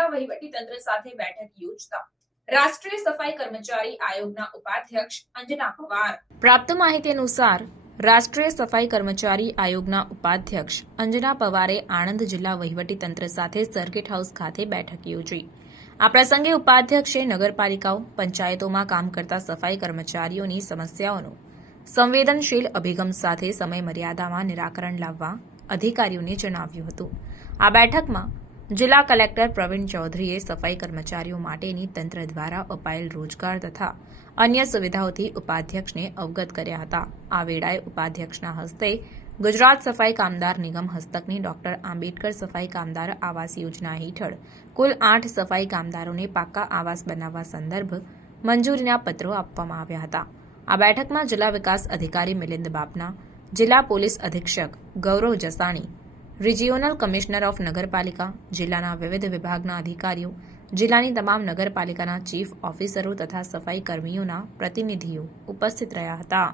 તંત્ર સાથે બેઠક યોજતા રાષ્ટ્રીય સફાઈ કર્મચારી આયોગના ઉપાધ્યક્ષ અંજના પવાર. પ્રાપ્ત માહિતી અનુસાર રાષ્ટ્રીય સફાઈ કર્મચારી આયોગના ઉપાધ્યક્ષ અંજના પવારે આણંદ જિલ્લા તંત્ર સાથે સર્કિટ હાઉસ ખાતે બેઠક યોજી. આ પ્રસંગે ઉપાધ્યક્ષે નગરપાલિકાઓ, પંચાયતોમાં કામ કરતા સફાઈ કર્મચારીઓની સમસ્યાઓનો સંવેદનશીલ અભિગમ સાથે સમય મર્યાદામાં નિરાકરણ લાવવા અધિકારીઓને જણાવ્યું હતું. આ બેઠકમાં જિલ્લા કલેક્ટર પ્રવીણ ચૌધરીએ સફાઈ કર્મચારીઓ માટેની તંત્ર દ્વારા અપાયેલ રોજગાર તથા અન્ય સુવિધાઓથી ઉપાધ્યક્ષને અવગત કર્યા હતા. આ વેળાએ ઉપાધ્યક્ષના હસ્તે ગુજરાત સફાઈ કામદાર નિગમ હસ્તકની ડોક્ટર આંબેડકર સફાઈ કામદાર આવાસ યોજના હેઠળ કુલ આઠ સફાઈ કામદારોને પાક્કા આવાસ બનાવવા સંદર્ભ મંજૂરીના પત્રો આપવામાં આવ્યા હતા. આ બેઠકમાં જિલ્લા વિકાસ અધિકારી મિલિંદ બાપના, જિલ્લા પોલીસ અધિક્ષક Gaurav Jasani regional commissioner of નગરપાલિકા, જિલ્લાના વિવિધ વિભાગના અધિકારીઓ, જિલ્લાની તમામ નગરપાલિકાના ચીફ ઓફિસરો તથા સફાઈ કર્મીઓના પ્રતિનિધિઓ ઉપસ્થિત રહ્યા હતા.